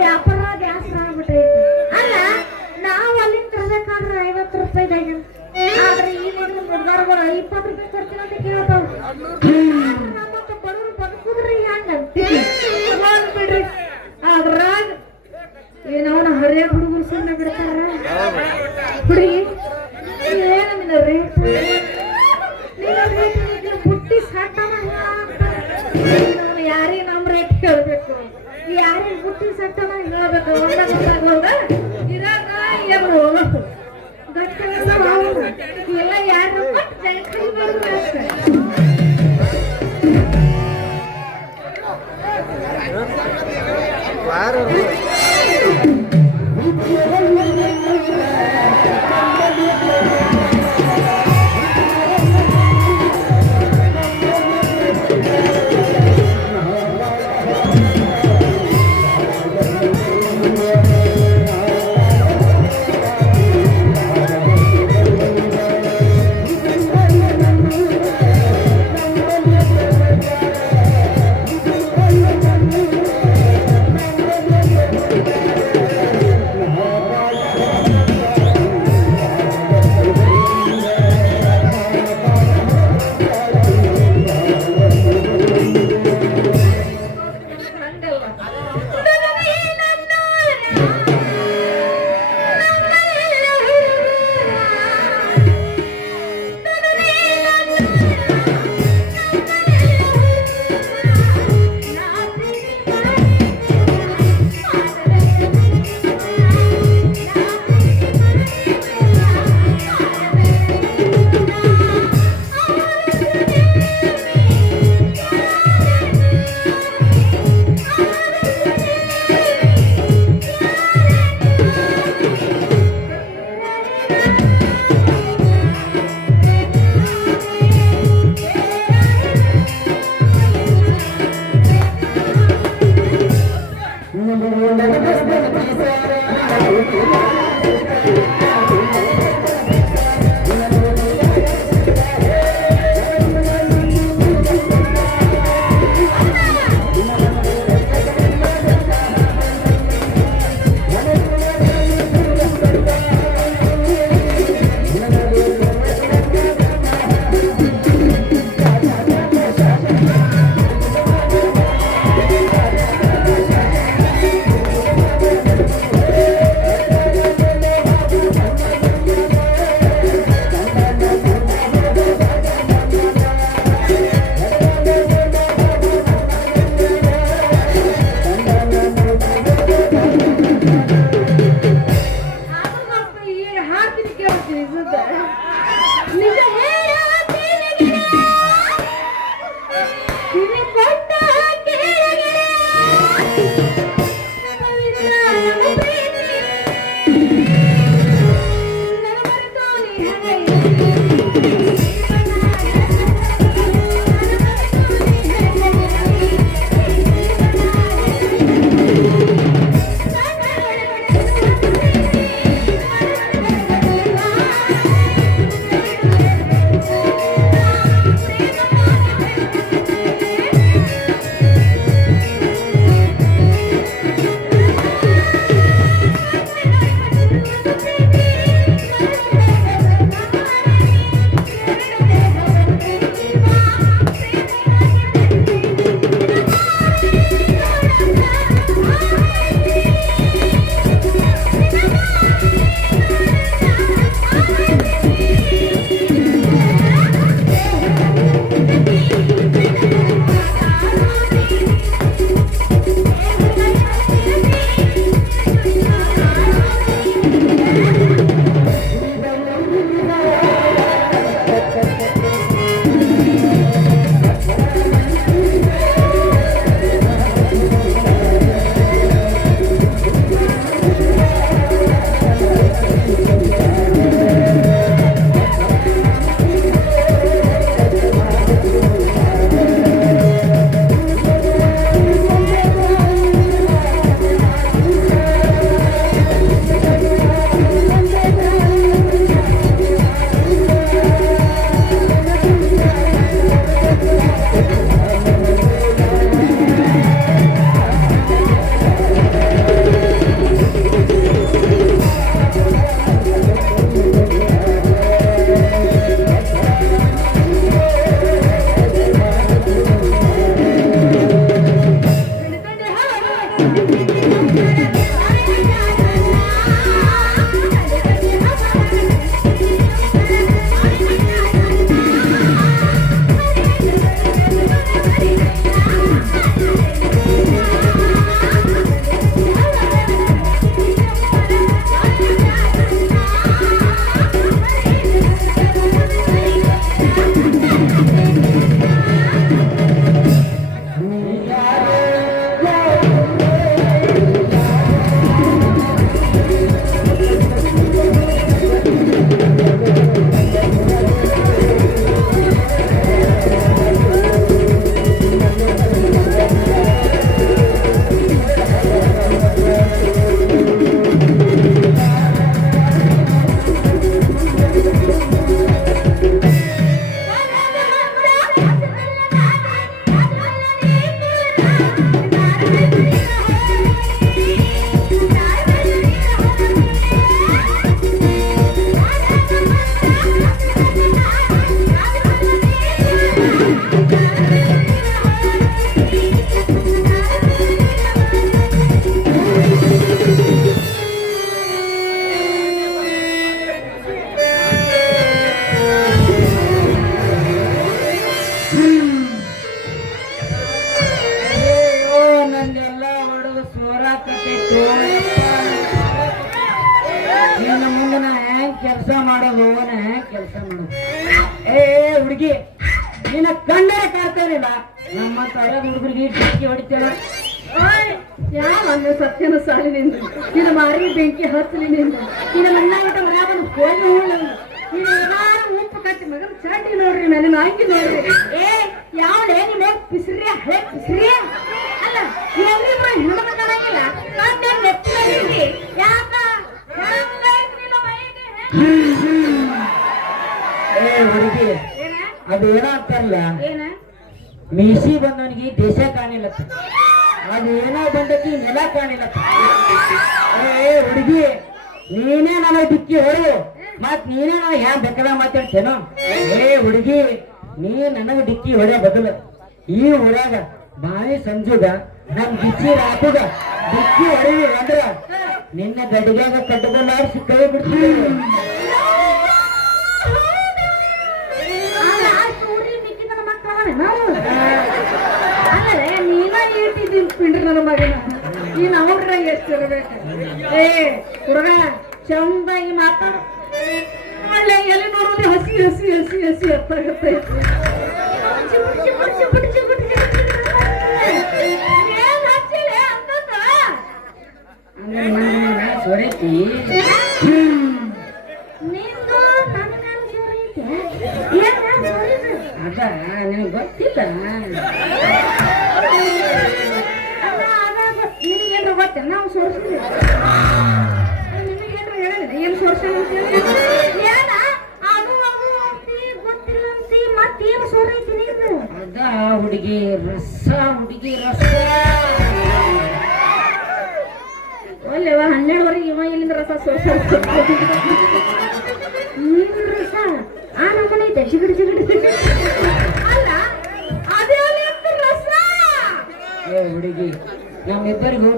ವ್ಯಾಪಾರ ಜಾಸ್ತಿ ಆಗ್ಬಿಟ್ರಿ. ಅಲ್ಲ ನಾವು ಅಲ್ಲಿ ತರಬೇಕಾದ್ರೆ 50 ರೂಪಾಯಿದಾಗ, ಆದ್ರೆ ಈ ಹುಡುಗರುಗಳು 20 ರೂಪಾಯಿ ಕೊಡ್ತೀನಿ ಅಂತ ಕೇಳ್ತಾವ. ನಮ್ಮತ್ತ ಬಡವರು ಬದುಕುದ್ರಿ ಹೆಂಗ ಬಿಡ್ರಿ. ಅದ್ರಾಗ ಏನವನ ಹರಿಯ ಹುಡುಗರು ಸುಮ್ಮನೆ ಬಿಡ್ತಾರ. ಹುಡುಗಿ ಏನ ರೇಟ್ ಬುಟ್ಟಿ ಸಾಟವ ಯಾರೇ ನಮ್ ರೇಟ್ ಕೇಳ್ಬೇಕು, ಯಾರೇ ಬುಟ್ಟಿ ಸಾಟವ ಹೇಳ್ಬೇಕು. ಇರಾಗ ಏನು ಎಲ್ಲ ಯಾರು ಕೆಲಸ ಮಾಡೋದು ಕೆಲಸ ಮಾಡೋದು. ಏ ಹುಡುಗಿ ನಿನ್ನ ಕಂಡರೆ ಕಾಡ್ತಾನಿಲ್ಲ ನಮ್ಮ ತಳ ಹುಡುಗರಿಗೆ ಡಿಕ್ಕಿ ಹೊಡಿತೇಳ. ಯಾವ ಸತ್ಯನ ಸಾಲಿನಿಂದ ನಿನ್ನ ಮಾರಿ ಬೆಂಕಿ ಹತ್ತಲಿನಿಂದ ನಿನ್ನ ಮಣ್ಣಾಟ ಮರಾವನ್ ಹೋಗಿ ಹೋಗಿ ನೀನು ಎಲ್ಲಾರು ಉಪ್ಪು ಕಟ್ಟಿ ಮಗನ ಚಾಟಿ ನೋಡ್ರಿ ಮೇಲೆ ನಾಯ್ಕಿ ನೋಡ್ರಿ. ಏ ಯಾವಳೆ ನಿಮ್ಮ ಪಿಸ್ರಿ ಹಳೆ ಪಿಸ್ರಿ ಅಲ್ಲ ಎಲ್ರಿಬ್ರು ಹೆಣ್ಮಕ್ಳು ಕಾಣಂಗಿಲ್ಲ ಯಾಕ ಏ ಹುಡುಗಿ ಅದೇನ ಅಂತಾರಲ್ಲ ಮೀಸಿ ಬಂದವನಿಗೆ ದೇಶ ಕಾಣಿಲ್ಲ, ಅದು ಏನೋ ಬಂದಕ್ಕೆ ನೆಲ ಕಾಣಿಲ್ಲ. ಏ ಹುಡುಗಿ ನೀನೇ ನನಗೆ ಡಿಕ್ಕಿ ಹೊಡು ಮತ್ ನೀನೇ ನನಗೆ ಹ್ಯಾಂಗ ಬೇಕಾದ ಮಾತಾಡ್ತೇನೋ. ಏ ಹುಡುಗಿ ನೀ ನನಗೆ ಡಿಕ್ಕಿ ಹೊಡೆ ಬದಲು ಈ ಊರಾಗ ಬಾಯಿ ಸಂಜುಗ ನಮ್ ಗಿಚ್ಚಿ ರಾತುಗ ಡಿಕ್ಕಿ ಹೊಡಿವಿ ಅಂದ್ರ ನಿನ್ನ ಗಡಿಗ್ಯಾಗ ಕಟ್ಟಬಲ್ಲಾರಿಸಿ ಕೈ ಬಿಡ್ತೀವಿ. ನೀನ ಏಟಿದ್ದೀನಿ ಪಿಂಡ್ರಿ ನನ್ನ ಮಗನ ನೀನ್ ಅವ್ರ ಎಷ್ಟು ಇರ್ಬೇಕು. ಏ ಹುಡುಗ ಚಂದಾಗಿ ಮಾತಾಡು. ಒಳ್ಳೆ ಎಲ್ಲಿ ನೋಡೋದು ಹಸಿ ಹಸಿ ಹಸಿ ಹಸಿ ಅರ್ಥಾಗತ್ತೆ. ಸೊರೈತಿ ಅದ ನಿನಗೆ ಗೊತ್ತಿಲ್ಲ. ನಿನಗೇನ್ರ ಗೊತ್ತ ನಾವು ಸೋರ್ಸಿದ್ವಿ ನಿನಗೇನ್ರ ಹೇಳಿದ್ರೆ ಏನು ಸೋರ್ಸ ಏನ ಅದು ಅದು ಅಂತಿ ಗೊತ್ತಿಲ್ಲ ಅಂತಿ ಮತ್ತೇನು ಸೋರೈತಿ ನೀನು. ಅದ ಹುಡುಗಿ ರಸ ಹುಡುಗಿ ರಸ ಒಲ್ಲೆವ 12ವರೆಗೆ ಇವ ಇಲ್ಲಿಂದ ರಸ ಸೋರ್ಸ ನೀನು ರಸ ಆ ನಮ್ಮನೆ ಐತೆ ಜಿಗಡಿ ಜಿಗಡಿ ಅಲ್ಲ ಅದೇ ರಸ. ಏ ಹುಡುಗಿ ನಮ್ಮಿಬ್ಬರಿಗೂ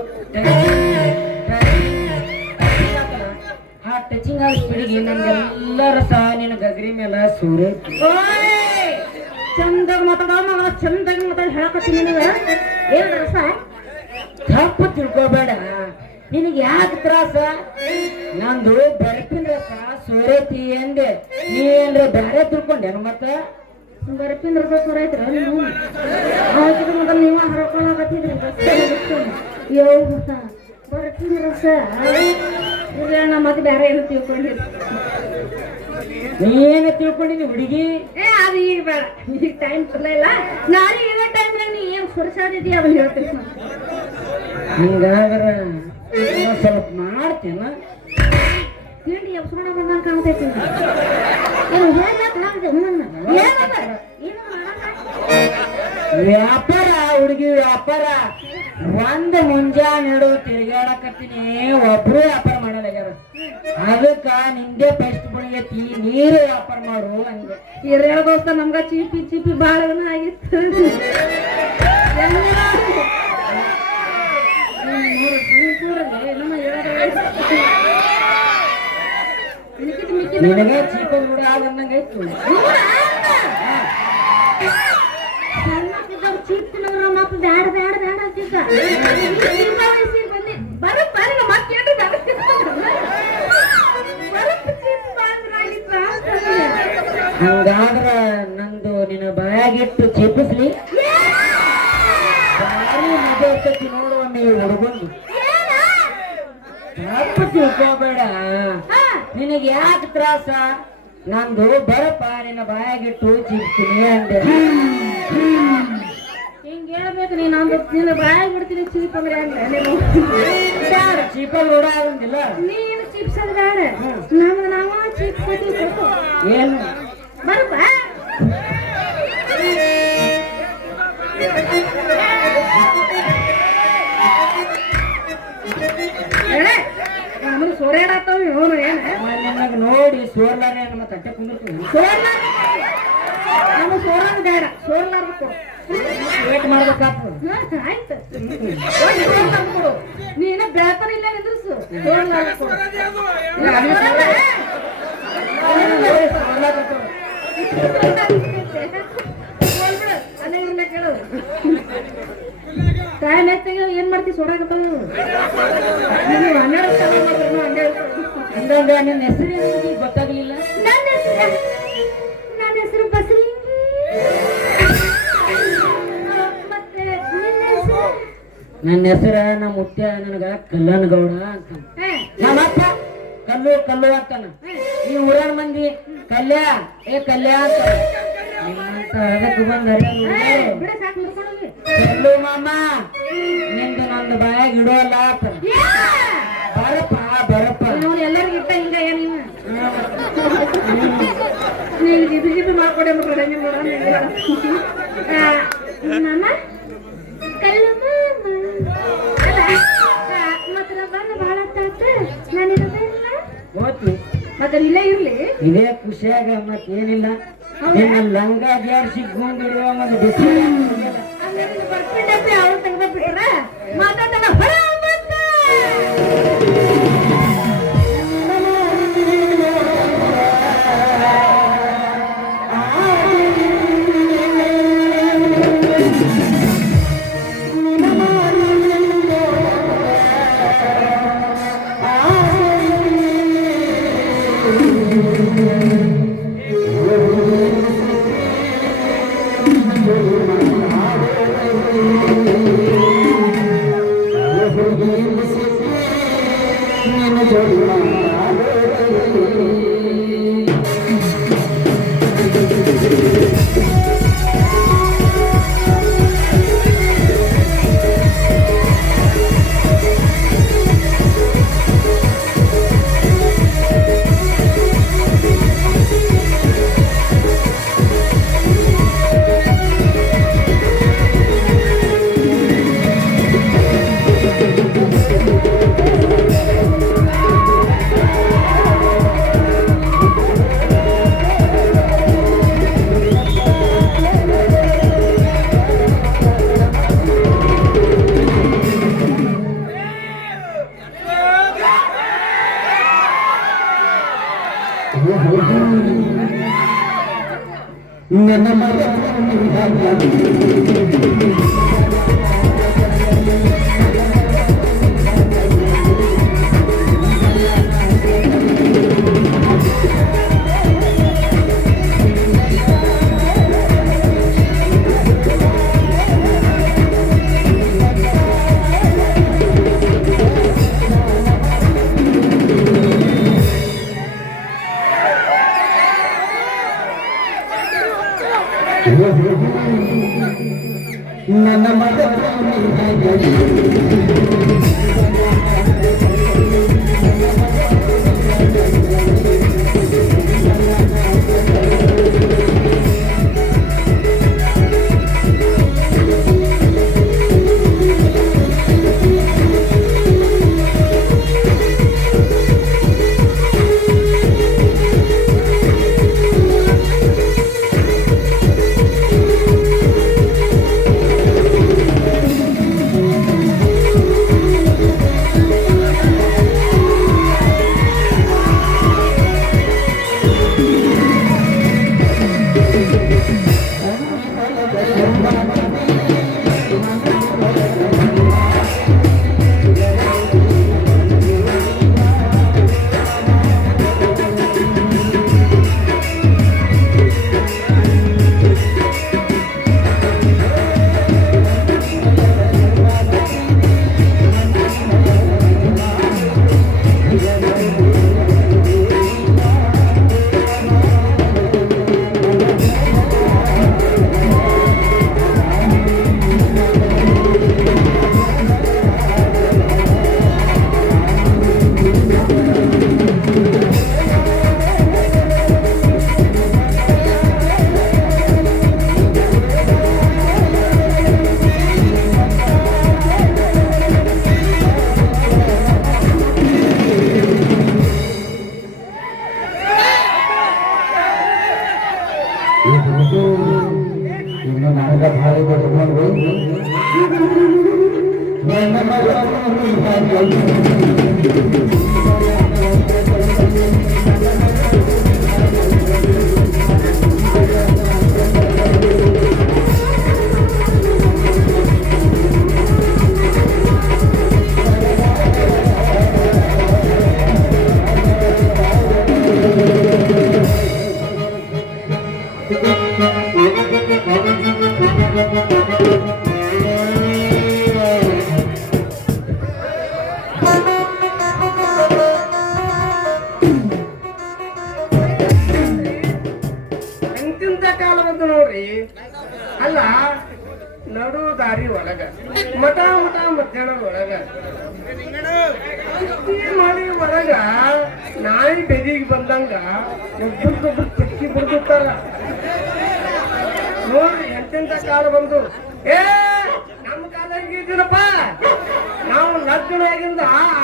ಆ ಟಚಿಂಗ್ ಆದ ಹುಡುಗಿ ನಮ್ಗೆಲ್ಲ ರಸ ನಿನ್ನ ಗಗರಿ ಮೇಲೆ ಸೂರೈತಿ. ಚಂದಾಗ ಮಾತಾಡೋ ಮಗ ಚಂದಾಗಿ ಮಾತಾಡಿ ಹೇಳಕತ್ತೀನಿ ನಿನಗ ಏನ್ ರಸ ತಪ್ಪು ತಿಳ್ಕೊಬೇಡ. ನಿನಗೆ ಯಾಕೆ ತ್ರಾಸ? ನಂದು ಬರಪಿನ ರಸ ಸೋರೈತಿ ಎಂದೆ ನೀ ಏನ್ರ ಬ್ಯಾರೆ ತಿಳ್ಕೊಂಡೇನು ಮತ್ತ? ಬರಪಿನ ರಸ ಸೋರೈತ್ರ ನೀವು ಹಾಕಿದ ಮಗ ನೀವ ಹರಕೊಳಕತ್ತಿದ್ರಿ ಬರಪಿನ ರಸ ಇಲ್ಲ ಮತ್ತೆ ಬೇರೆ ಏನು ತಿಳ್ಕೊಂಡಿರಿ. ನೀನು ತಿಳ್ಕೊಂಡಿನಿ ಹುಡುಗಿ. ಏ ಅದು ಈಗ ಬೇಡ, ಈಗ ಟೈಮ್ ಕೊಡ್ಲ ಇಲ್ಲ. ನಾಳೆ ಇದೇ ಟೈಮ್ನಾಗ ನೀ ಏನು ಸುರಸಾದಿದ್ದೀಯ ಅದನ್ನ ಹೇಳ್ತೀನಿ. ಹಿಂಗಾದ್ರ ಸ್ವಲ್ಪ ಮಾಡ್ತೇನ ತಿಂಡಿ ಎಬ್ಸ್ಕೊಂಡ ಬಂದಂಗೆ ಕಾಣ್ತೈತಿ. ಏನು ವ್ಯಾಪಾರ ಹುಡುಗಿ ವ್ಯಾಪಾರ. ಒಂದ್ ಮುಂಜಾನೆ ನಡು ತಿರುಗಾಡಕತ್ತೀನಿ, ಒಬ್ರು ವ್ಯಾಪಾರ ಮಾಡಲಾಗ್ಯಾರ. ಅದಕ್ಕ ನಿಂದೆ ಬೆಸ್ಟ್ ಬಳಿಯತಿ ನೀರು ವ್ಯಾಪಾರ ಮಾಡು ಅಂದೆ. ಹಿರಿಯ ದೋಸ್ತ ನಮ್ಗ ಚೀಪಿ ಚೀಪಿ ಬಾಳ ಆಗಿತ್ತು. ನಿನಗೆ ಚೀಪ ನೋಡ ಆಗಂದಂಗಾಯ್ತು. ಚೀಪ್ತಿನವ್ರ ಮತ್ತ ಬ್ಯಾಡ ಬ್ಯಾಡ ಬ್ಯಾಡ ಅಂತಿದ್ದ ಬಂದಿ ಬರಪ್ಪ ನಿನ್ನ ಮತ್ತೆ ಹಂಗಾದ್ರ ನಂದು ನಿನ್ನ ಬಾಯಾಗಿಟ್ಟು ಚೀಪಿಸ್ಲಿ. ಭಾರಿ ಮಜಾ ಇರ್ತೈತಿ ನೋಡುವ ನೀವು ಹುಡುಗಂದು. ತಪ್ಪು ತಿಳ್ಕೋಬೇಡ. ನಿನಗೆ ಯಾಕೆ ತ್ರಾಸ? ನಂದು ಬರಪ್ಪ ನಿನ್ನ ಬಾಯಾಗಿಟ್ಟು ಚೀಪ್ತೀನಿ ಅಂದೆ. ಹಿಂಗ ಹೇಳ್ಬೇಕು ನೀನು ನಿನ್ನ ಬಾಯಾಗಿ ಬಿಡ್ತೀನಿ ಚೀಪ್ ಅಂದ್ರೆ ಬ್ಯಾಡ, ಚೀಪಲ್ ನೋಡ ಆಗಂಗಿಲ್ಲ. ನೀನು ಚೀಪ್ಸದ್ ಬೇಡ, ನಮ್ಗೆ ನಾವ ಚೀಪ್ಸೋದು ಏನು ಬರಪ್ಪ. ಸೋರ್ಯಾಡತ್ತವ ಇವನು ಏನ ನಿನಗೆ ನೋಡಿ ಸೋರ್ಲಾರೆ ನಮ್ಮ ತಟ್ಟೆ ಕುಂದಿರ್ತೀವಿ. ನಮ್ಮ ಸೋರಾಗ ಬೇಡ, ಸೋರ್ಲಾರ್ದು ವೇಟ್ ಮಾಡ್ಬೇಕಾಗ್ತದೆ. ಆಯ್ತು ಕೊಡು. ನೀನ ಬೇಕರ ಇಲ್ಲ ನಿಂದ್ರಸು ಸೋರ್ಲಾರ್ದು ಕೊಡು. ಟೈಮ್ ಎತ್ತಾಗ ಏನ್ ಮಾಡ್ತಿ ಸೋಡಾಕತ್ತಾವ. 12 ಅಂದಂಗ ನಿನ್ನ ಹೆಸರು ಗೊತ್ತಾಗ್ಲಿಲ್ಲ? ನನ್ನ ಹೆಸರು ಬಸರಿ. ಮತ್ತೆ ನಿನ್ನ ಹೆಸರು? ನನ್ನ ಹೆಸರ ನಮ್ಮ ಮುತ್ಯ ನನಗ ಕಲ್ಲನಗೌಡ ಅಂತ. ನಮ್ಮ ಅಪ್ಪ ಕಲ್ಲು ಕಲ್ಲು ಅಂತಾನ. ಈ ಊರಾನ ಮಂದಿ ಕಲ್ಯ ಏ ಕಲ್ಯ ಅಂತ. ನಿಮ್ಮಂತ ಅದಕ್ಕೆ ಬಂದರೆ ಬಿಡ ಸಾಕು ಮುಡ್ಕೊಂಡೋಗಿ. ಕಲ್ಲು ಮಾಮ ನಿಂದು ನಂದು ಬಾಯಾಗ ಇಡೋಲ್ಲ ಅಂತ. ಬರಪ್ಪ ಬರಪ್ಪ. ನೋಡಿ ಎಲ್ಲರಿಗೂ ಇಟ್ಟ ಹಿಂಗ ನೀವು ನೀವು ಜಿಬಿ ಜಿಬಿ ಮಾಡ್ಕೊಡೆ ಮಕ್ಕಳು ಮಾಮ ಕಲ್ಲು ಮಾತ್ರ ಬಂದು ಬಹಳ ತಾತ ನಾನಿರೋದಿಲ್ಲ ಹೋತಿ ಮತ್ತೆ ಇಲ್ಲೇ ಇರ್ಲಿ. ಇದೇ ಖುಷಿಯಾಗ ಮತ್ತೇನಿಲ್ಲ. ನಿನ್ನ ಲಂಗ ಜಾರ್ಸಿ ಗೊಂಡಿಡುವ ಒಂದು ಡಿಸ್ಪ್ಲೇ ಬರ್ಕೊಂಡೆ ಅವ್ರು ತೆಗೆದ ಬಿಟ್ರ ಮಾತಾಡಲ್ಲ ಹೊರ ನನ್ನ ಮಗ ನನ್ನ ಮಗ ಭಾರಿ ಬಡ್ಕೊಂಡು ನನ್ನ ಮಗ ಮೈ ಅಲ್ಲ ನಡು ದಾರಿ ಒಳಗ ಮಠ ಮಧ್ಯಾಹ್ನ ಒಳಗ ಅಷ್ಟಿ ಮಾಡಿ ಒಳಗ ನಾಯಿ ಬೆದಿಗೆ ಬಂದಂಗ ಒಬ್ಬರಿಗೊಬ್ರು ಚಕ್ಕಿ ಬಿಡ್ತಾರ ನೋಡ್ರಿ ಎಂತೆಂತ ಕಾಲ ಬಂದು ಏ ನಮ್ಮ ಕಾಲ ಹೆಂಗಿದ್ದೀನಪ್ಪ ನಾವು ಲಗ್ನ ಆಗಿಂದ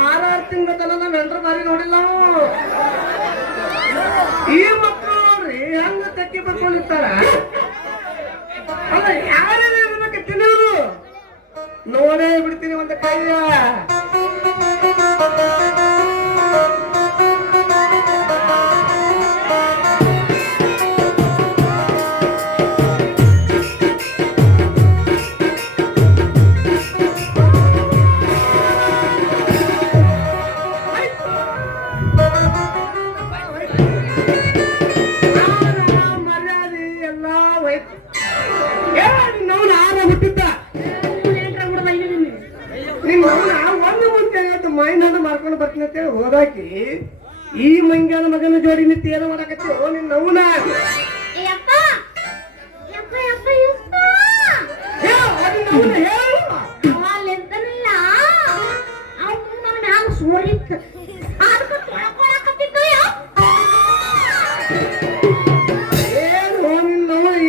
6 ತಿಂಗಳ ತನಕ ನಮ್ಮ ಹೆಂಡ್ರ ಬಾರಿ ನೋಡಿಲ್ಲ ನಾವು ಈ ಮಕ್ಕಳು ನೋಡ್ರಿ ಹೆಂಗ ಚಕ್ಕಿ ಬಿಡ್ಕೊಂಡಿರ್ತಾರ ಅಲ್ಲ ಯಾರ್ಯಾರು ಇರ್ಬೇಕತ್ತೀನಿ ಅವರು ನೋಡೇ ಬಿಡ್ತೀನಿ ಒಂದು ಕೈಯ ಮೈನನ್ನು ಮಾಡ್ಕೊಂಡು ಬರ್ತೀನಿ ಅಂತೇಳಿ ಹೋದಾಕಿ ಈ ಮಂಗ್ಯಾನ ಮಗನ ಜೋಡಿ ನಿಂತು ಏನೋ ಮಾಡಕತ್ತಿ ನಿನ್ನ ನವ್ನ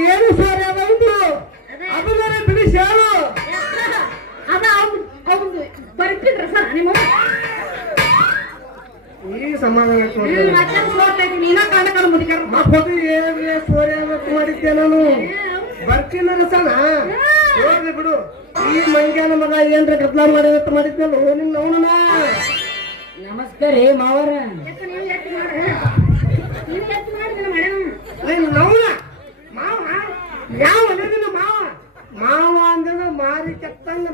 ಏನು ಸರ್ ಯಾವ್ದು ಅದನ್ನ ಬಿಡಿಸಿ ಹೇಳು ಈ ಸಮಾಧಾನ ಮಾಡಿದ್ದೆ ನಾನು ಬರ್ತೀನಿ ರಸನ ಹೋಗ್ಲಿ ಬಿಡು ಈ ಮಂಗ್ಯಾನ ಮಗ ಏನ್ರ ಗದ್ಲ ಮಾಡಿದತ್ತ ಮಾಡಿದ್ನಲ್ಲ ನಿನ್ನ ಅವನ ನಮಸ್ಕಾರ ರೀ ಮಾವರ ನವನ ಮಾವ ಯಾವ ನಿನ್ನ ಮಾವ ಮಾವ ಅಂದ್ರೆ ಮಾರಿ ಕೆತ್ತಂಗ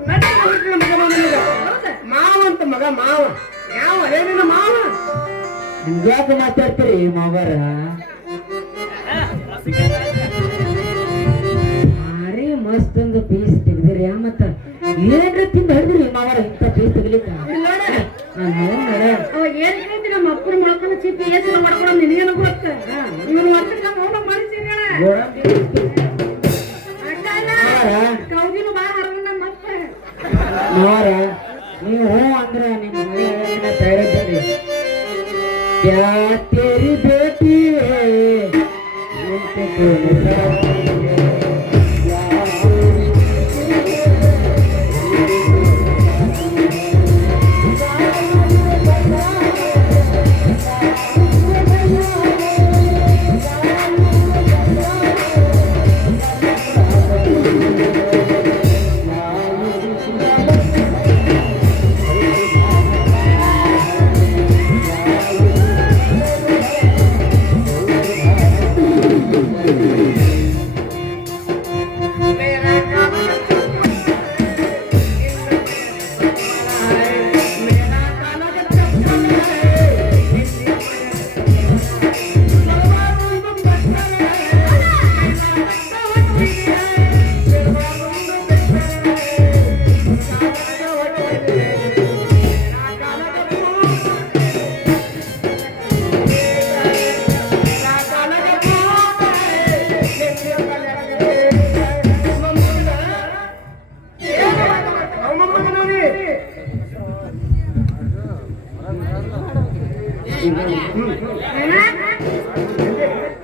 ಮಾವ ಅಂತ ಮಗ ಮಾವ ಯಾವ ಏನಿನ ಮಾವ ಹಂಗ್ಯಾಕೆ ಮಾತಾಡ್ತೀರಿ ಮಾವರ ಭಾರಿ ಮಸ್ತ್ ಒಂದು ಪೀಸ್ ತೆಗ್ದಿರಿ ಮತ್ತ ಏನ್ರ ತಿಂದ ಹಿಡಿದ್ರಿ ಮಾವರ ಇಂತ ಪೀಸ್ ತೆಗಿಲಿಕ್ಕ ಏನ್ ಕೇಳ್ತಿ ನಮ್ಮ ಅಪ್ಪನ ಮೊಳಕನ ಚಿಪ್ಪಿ ಏಸು ಮಾಡ್ಕೊಂಡು ನಿನಗೇನು ಗೊತ್ತ ಇವನು ವರ್ಷಕ್ಕೆ ಮೌನ ಮಾಡಿಸಿದ ಕೌದಿನ ಬಾ ಹರಗಣ್ಣ ಮತ್ತೆ ಮಾವರ ನೀವು ಅಂದ್ರ ನಿಮ್ಮ ಮನೆ ತಯಾರಿದ್ದೀರಿ क्या तेरी बेटी है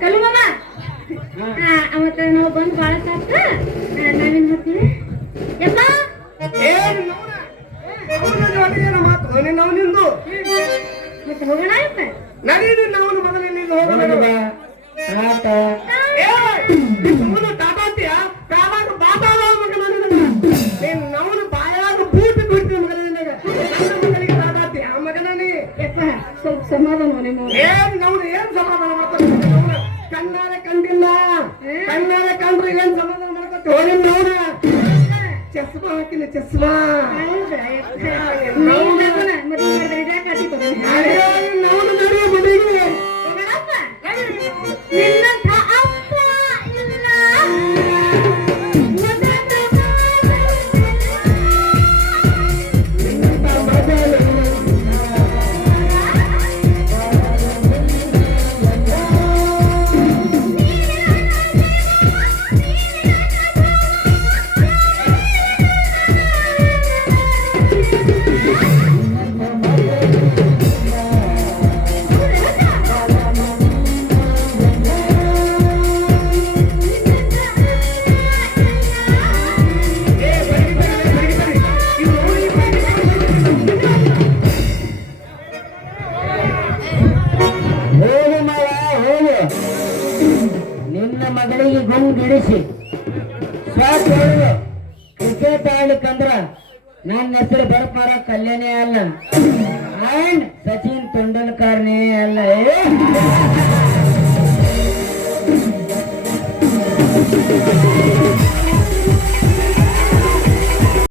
ಕಲುಮಮ್ಮ ಅವತ್ತ ನಾವು ಬಂದು ಬಾಳ ಸಾಕ ನಾವೇನ್ ಮಾಡ್ತೀವಿ ಯಪ್ಪ ನಿಂದು ಮತ್ತೆ ಹೋಗೋಣ ಯಪ್ಪ ನಡೀರಿ ನಾವು ಮೊದಲೇ ಹೋಗೋಣ ಟಾಟಾತಿಯ ಪ್ರಾವಾಗ ಬಾತಾಳ ಮಗನ ನಾವು ಬಾಯಾಗ ಬೂಟಿ ಬಿಡ್ತೀವಿ ಮಗನಿಗೆ ಟಾಟಾತಿ ಆ ಮಗನೇ ಸ್ವಲ್ಪ ಸಮಾಧಾನ ಏನ್ ನಾವು ಏನ್ ಸಮಾಧಾನ ಮಾಡ್ತಾರೆ ಕಣ್ಣಾರೆ ಕಂಡಿಲ್ಲ ಕಣ್ಣಾರೆ ಕಂಡ್ರೆ ಏನ್ ಸಮಾಧಾನ ಮಾಡ್ಕೊತೀವಿ ಹೋಗಿ ನೋಡ ಚಸ್ಮಾ ಹಾಕಿನ ಚಸ್ಮಾ ನಾವು ನಡೆಯುವ ಮನೆಗೆ ಬಿಡಿಸಿ ಕ್ರಿಕೆಟ್ ಆಡ್ಲಿಕ್ಕಂದ್ರ ನನ್ನ ಹೆಸರು ಬರಪಾರ ಕಲ್ಯಾಣೇ ಅಲ್ಲ ಅಂಡ್ ಸಚಿನ್ ತೆಂಡೂಲ್ಕರ್ನೇ ಅಲ್ಲ ಏ